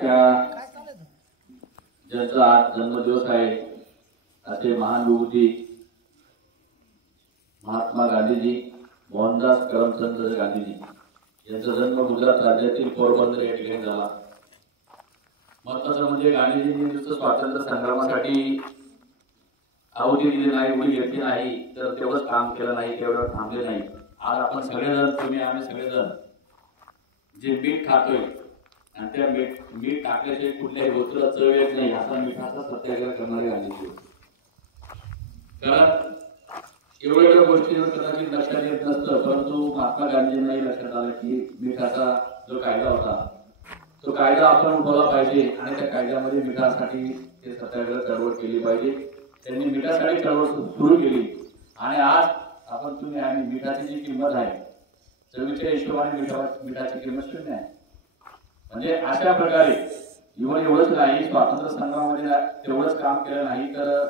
ज्यांचा आज जन्मदिवस आहे असे महान विभूती महात्मा गांधीजी मोहनदास करमचंद गांधीजी यांचा जन्म गुजरात राज्यातील पोरबंदर या ठिकाणी झाला। महत्वाचं म्हणजे गांधीजींनी नुसतं स्वातंत्र्य संग्रामासाठी आहुती दिली नाही, उडी घेतली नाही, तर तेवढंच काम केलं नाही, तेवढं थांबले नाही। आज आपण सगळेजण, तुम्ही आम्ही सगळेजण जे मीठ खातोय आणि त्या मीठ टाकल्याशिवाय कुठल्याही गोष्टीला चव येत नाही, असा मिठाचा सत्याग्रह करणारे गांधीजी होते। कारण एवढ्या गोष्टीवर कदाचित लक्षात येत नसतं, परंतु महात्मा गांधींनाही लक्षात आलं की मिठाचा जो कायदा होता तो कायदा आपण उठवला पाहिजे आणि त्या कायद्यामध्ये मिठासाठी ते सत्याग्रह चळवळ केली पाहिजे। त्यांनी मिठासाठी चळवळ सुरू केली आणि आज आपण तुम्ही आणि मिठाची जी किंमत आहे चवीच्या हिशोबाने मिठाची किंमत शून्य आहे। म्हणजे अशा प्रकारे इव्हन एवढंच नाही, स्वातंत्र्य संग्रामामध्ये तेवढंच काम केलं नाही तर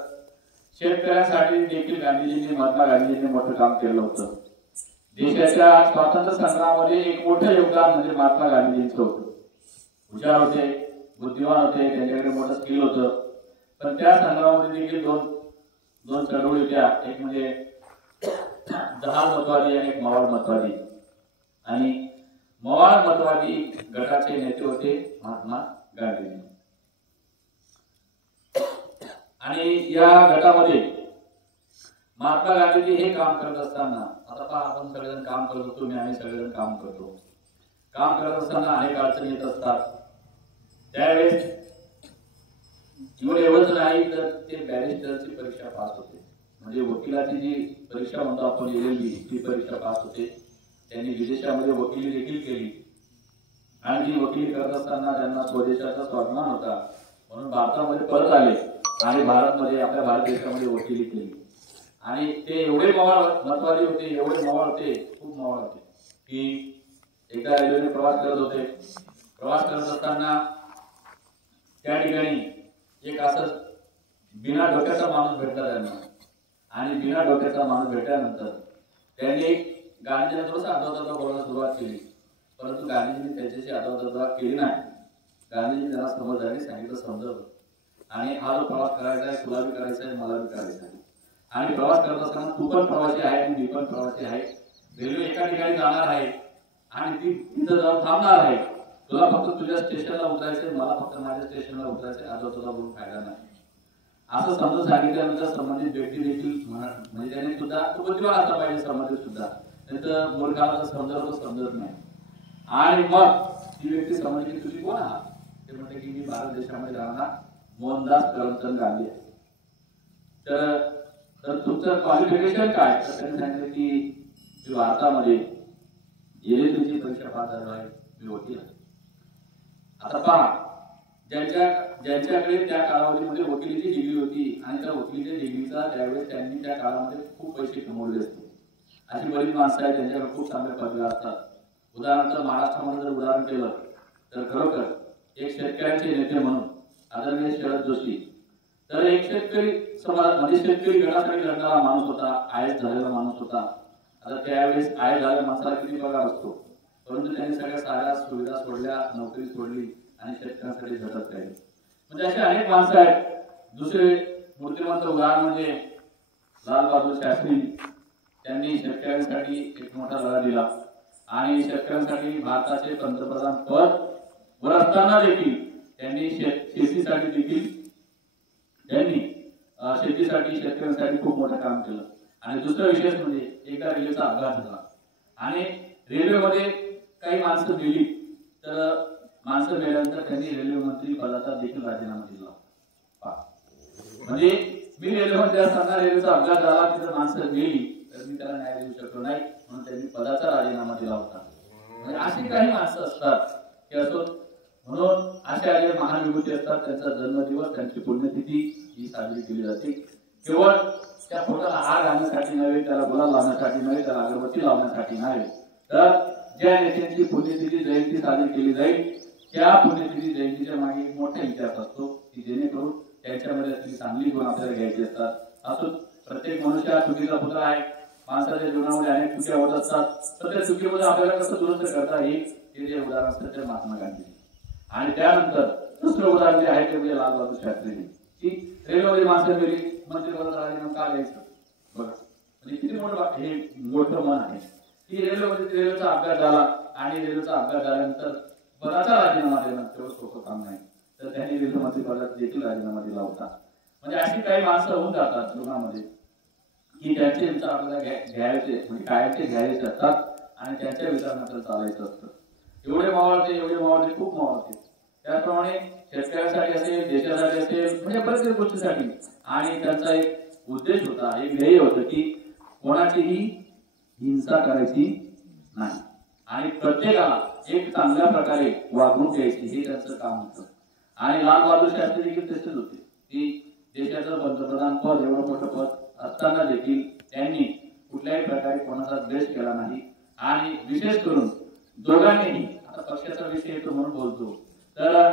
शेतकऱ्यांसाठी देखील गांधीजींनी, महात्मा गांधीजींनी मोठं काम केलं होतं। देशाच्या स्वातंत्र्य संग्रामामध्ये एक मोठं योगदान म्हणजे महात्मा गांधीजींचं होतं। हुशार होते, बुद्धिमान होते, त्यांच्याकडे मोठं स्किल होतं, पण त्या संग्रामामध्ये देखील दोन चळवळी होत्या, एक म्हणजे जहाल मतवादी आणि एक मवाळ मतवादी। आणि मवाळ मतवादी गटाचे नेते होते महात्मा गांधीजी। आणि या गटामध्ये महात्मा गांधीजी हे काम करत असताना, आता पहा आपण सगळेजण काम करत होतो, मी आम्ही सगळेजण काम करतो, काम करत असताना अनेक अडचणी येत असतात। त्यावेळेस एवढंच नाही तर ते बॅरिस्टरची परीक्षा पास होते, म्हणजे वकिलाची जी परीक्षा म्हणतो आपण LLB ती परीक्षा पास होते। त्यांनी विदेशामध्ये वकिली देखील केली आणि जी वकिली करत असताना त्यांना स्वदेशाचा स्वाभिमान होता, म्हणून भारतामध्ये परत आले आणि आपल्या भारत देशामध्ये वकिली केली। आणि ते एवढे महत्वादी होते, एवढे मवाळ होते, खूप मवाळ होते की एका रेल्वेने प्रवास करत होते। प्रवास करत असताना त्या ठिकाणी एक असं बिना डोक्याचा माणूस भेटला त्यांना, आणि बिना डोक्याचा माणूस भेटल्यानंतर त्यांनी गांधीजींना थोडंसं आदराचा बोलायला सुरुवात केली, परंतु गांधीजींनी त्याच्याशी आदराचा केली नाही। गांधीजी त्यांना समजायला सांगितलं, समजवलं, आणि हा जो प्रवास करायचा आहे तुला बी करायचा आहे, मला बी करायचा आहे, आणि प्रवास करत असताना तू पण प्रवासी आहे आणि मी पण प्रवासी आहे। रेल्वे एका ठिकाणी जाणार आहे आणि ती तिथं जाऊन थांबणार आहे, तुला फक्त तुझ्या स्टेशनला उतरायचंय, मला फक्त माझ्या स्टेशनला उतरायचंय, आदराचा बोलून फायदा नाही असं समजून सांगितल्यानंतर संबंधित व्यक्ती देखील म्हणजे त्याने सुद्धा तो बुद्धिमान असला पाहिजे, संबंधित सुद्धा, नाही तर मूर्खाला समजत नाही। आणि मग ती व्यक्ती समजली की तुझी कोण आहात, ते म्हणते की मी भारत देशामध्ये राहणार मोहनदास करमचंद गांधी आहे। तर तुमचं क्वालिफिकेशन काय, तर त्यांनी सांगितलं की भारतामध्ये LLBची परीक्षा पास झालो आहे, मी वकील आहे। आता पहा, ज्यांच्याकडे त्या कालावधीमध्ये वकिलीची डिग्री होती आणि त्या वकिलीच्या डिग्रीचा त्यावेळेस त्यांनी त्या काळामध्ये खूप पैसे कमवले असते, अशी बरीच माणसं आहेत त्यांच्याकडे खूप चांगल्या पदव्या असतात। उदाहरणार्थ महाराष्ट्रामध्ये जर उदाहरण केलं तर खरोखर एक शेतकऱ्यांचे नेते म्हणून आदरणीय शरद जोशी, तर एक शेतकरी समाज म्हणजे शेतकरी गटासाठी लढणारा माणूस होता, IAS झालेला माणूस होता। आता त्यावेळेस IAS झालेल्या माणसाला किती पगार असतो, परंतु त्यांनी साऱ्या सुविधा सोडल्या, नोकरी सोडली आणि शेतकऱ्यांसाठी झटत राहिले। म्हणजे असे अनेक माणसं आहेत। दुसरे मूर्तिमंत उदाहरण म्हणजे लालबहादूर शास्त्री, त्यांनी शेतकऱ्यांसाठी एक मोठा लढा दिला आणि शेतकऱ्यांसाठी भारताचे पंतप्रधान पद वर असताना देखील त्यांनी शेतकऱ्यांसाठी खूप मोठं काम केलं। आणि दुसरा विशेष म्हणजे एका रेल्वेचा अपघात झाला आणि रेल्वेमध्ये काही माणसं मेली, तर माणसं मेल्यानंतर त्यांनी रेल्वे मंत्री पदाचा देखील राजीनामा दिला। म्हणजे मी रेल्वेमध्ये असताना रेल्वेचा अपघात झाला, तिथं माणसं मेली, तर मी त्याला न्याय देऊ शकलो नाही, म्हणून त्यांनी पदाचा राजीनामा दिला होता। म्हणजे अशी काही माणसं असतात की असो, म्हणून अशा जे महान विभूती असतात त्यांचा जन्मदिवस, त्यांची पुण्यतिथी ही साजरी केली जाते। केवळ त्या फोटोला हार घालण्यासाठी नव्हे, त्याला गुलाल लावण्यासाठी नव्हे, त्याला अगरबत्ती लावण्यासाठी नव्हे, तर ज्या नेत्यांची पुण्यतिथी जयंती साजरी केली जाईल त्या पुण्यतिथी जयंतीच्या मागे एक मोठा इतिहास असतो की जेणेकरून त्यांच्यामध्ये असलेली चांगली गुण आपल्याला घ्यायची असतात। असो, प्रत्येक मनुष्य हा चुकीचा पुतळा आहे, माणसाच्या जीवनामध्ये अनेक चुक्या होत असतात, तर त्या चुकीमध्ये आपल्याला कसं दुरुस्त करता येईल हे जे उदाहरण असतं ते महात्मा गांधी। आणि त्यानंतर दुसरं उदाहरण जे आहे ते म्हणजे लालबहादूर शास्त्रीजी की रेल्वेमध्ये माणसं गेली मंत्रिपदाचा राजीनामा का द्यायचं बघा म्हणजे किती हे मोठं मन आहे की रेल्वेचा अपघात झाला आणि रेल्वेचा अपघात झाल्यानंतर पदाचा राजीनामा देणं तेवढं सोपं काम नाही तर त्यांनी रेल्वे मंत्रिपदाचा देखील राजीनामा दिला होता म्हणजे अशी काही माणसं होऊन जातात जीवनामध्ये की त्यांचे विचार आपल्याला घ्यायचे म्हणजे कायमचे घ्यायचे असतात आणि त्यांच्या विचारांना चालायचं असतं एवढे मावळते खूप मावळते त्याप्रमाणे शेतकऱ्यांसाठी असेल देशासाठी असेल म्हणजे प्रत्येक गोष्टीसाठी आणि त्यांचा एक उद्देश होता एक ध्येय होतं की कोणाचीही हिंसा करायची नाही आणि प्रत्येकाला एक चांगल्या प्रकारे वागणूक द्यायची हे त्यांचं काम होतं आणि लालबहादूर शास्त्री देखील तसेच होते की देशाचं पंतप्रधान पद एवढं मोठं पद असताना देखील त्यांनी कुठल्याही प्रकारे कोणाचा द्वेष केला नाही आणि विशेष करून दोघांनीही आता पक्षाचा विषय येतो म्हणून बोलतो तर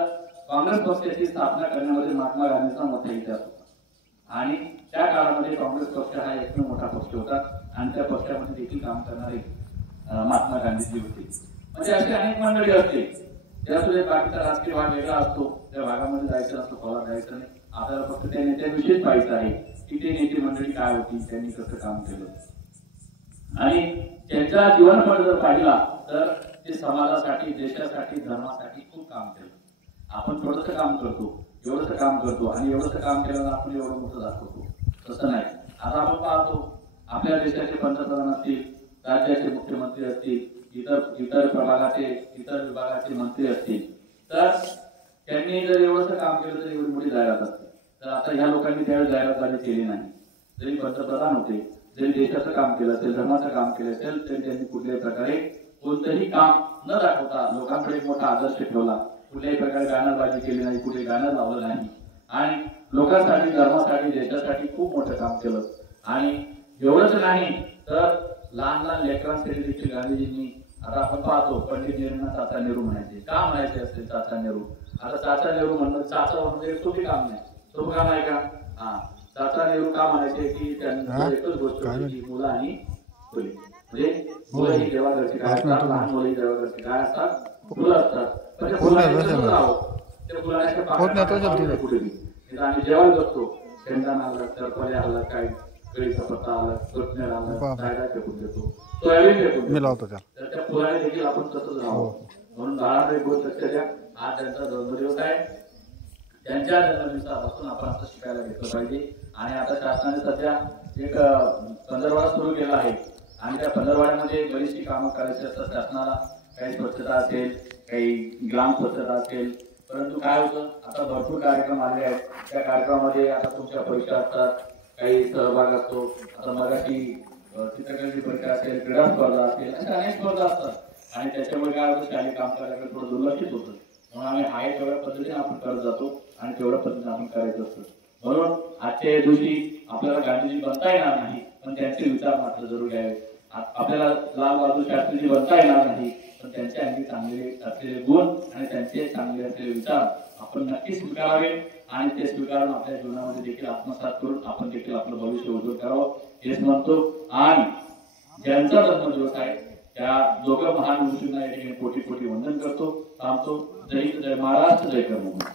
काँग्रेस पक्षाची स्थापना करण्यामध्ये महात्मा गांधींचा मोठा इतिहास होता आणि त्या काळामध्ये काँग्रेस पक्ष हा एकमेव मोठा पक्ष होता आणि त्या पक्षामध्ये देखील काम करणारे महात्मा गांधीजी होते म्हणजे अशी अनेक मंडळी असते त्यासुद्धा बाकीचा राजकीय भाग वेगळा असतो त्या भागामध्ये जायचं असतो फळा जायचं नाही आपल्याला फक्त त्या नेत्याविषयीच पाहायचं आहे की ते नेते मंडळी काय होती त्यांनी कसं काम केलं आणि त्यांचा जीवनपट जर पाहिला तर ते समाजासाठी देशासाठी धर्मासाठी खूप काम केलं आपण थोडंसं काम करतो एवढंसं काम करतो आणि एवढंसं काम केलं आपण एवढं मोठं दाखवतो तसं नाही आता आपण पाहतो आपल्या देशाचे पंतप्रधान असतील राज्याचे मुख्यमंत्री असतील इतर प्रभागाचे इतर विभागाचे मंत्री असतील तर त्यांनी जर एवढंसं काम केलं तर एवढी मोठी जाहिरात असते तर आता ह्या लोकांनी त्यावेळी जाहिरात केली नाही जरी पंतप्रधान होते जरी देशाचं काम केलं असेल धर्माचं काम केलं असेल तरी त्यांनी कुठल्याही प्रकारे कोणतंही काम न दाखवता लोकांकडे एक मोठा आदर्श ठेवला कुठल्याही प्रकारे गाण्याबाजी केली नाही कुठे गाणं लावलं नाही आणि लोकांसाठी धर्मासाठी देशासाठी खूप मोठं काम केलं आणि एवढंच नाही तर लहान लेकरांसाठी देखील गांधीजींनी आता आपण पाहतो पंडित नेहरूंना चाचा नेहरू म्हणायचे का म्हणायचे असते चाचा नेहरू आता चाचा नेहरू म्हणणं चाचा म्हणजे सोपी काम नाही सोपं काम आहे का हा चाचा नेहरू का म्हणायचे की त्यांना एकच गोष्ट होती की मुलं आणि मुली म्हणजे मुलं ही देवाघरची काय असतात लहान मुलं ही देवाघरची काय असतात फुलं असतात पण त्या फुलांच्या कुठे आम्ही जेवायला बसतो शेंगदाणा आलं तरफल्या आलं काय कळीचा पत्ता आला कोथमीर आलं डायरा फेकून देतो सोयाबीन फेकून देतो तर त्या फुलाने देखील आपण तसंच राहावं म्हणून बाळाला एक गोष्ट लक्षात द्या आज त्यांचा जन्मदिवस आहे त्यांच्या जन्मदिवसापासून आपण असं शिकायला घेतलं पाहिजे आणि आता शासनाने सध्या एक पंधरवाडा सुरू केला आहे आणि त्या पंधरवाड्यामध्ये बरीचशी कामं करायची असतात शासनाला काही स्वच्छता असेल काही ग्राम स्वच्छता असेल परंतु काय होतं आता भरपूर कार्यक्रम आले आहेत त्या कार्यक्रमामध्ये आता तुमच्या परीक्षा असतात काही सहभाग असतो आता मराठी चित्रकलेची परीक्षा असेल क्रीडा स्पर्धा असेल अशा अनेक स्पर्धा असतात आणि त्याच्यामुळे काय होतं शालेय कामकाजाकडे थोडं दुर्लक्षित होतं म्हणून आम्ही आहे तेवढ्या पद्धतीने आपण करत जातो आणि तेवढ्या पद्धतीने आपण करायचं असतं म्हणून आजच्या दिवशी आपल्याला गांधीजी बनता येणार नाही पण त्यांचे विचार मात्र जरूर घ्यावे आपल्याला लालबहादूर शास्त्रीजी बनता येणार नाही पण त्यांचे आणखी चांगले असलेले गुण आणि त्यांचे चांगले असलेले विचार आपण नक्की स्वीकारावे आणि ते स्वीकारून आपल्या जीवनामध्ये देखील आत्मसात करून आपण देखील आपलं भविष्य उज्ज्वल करावं हेच म्हणतो आणि ज्यांचा जन्मदिवस आहे त्या दोघं महान ऋषींना या ठिकाणी कोटी कोटी वंदन करतो थांबतो जय जय महाराष्ट्र जय कर्मभूमी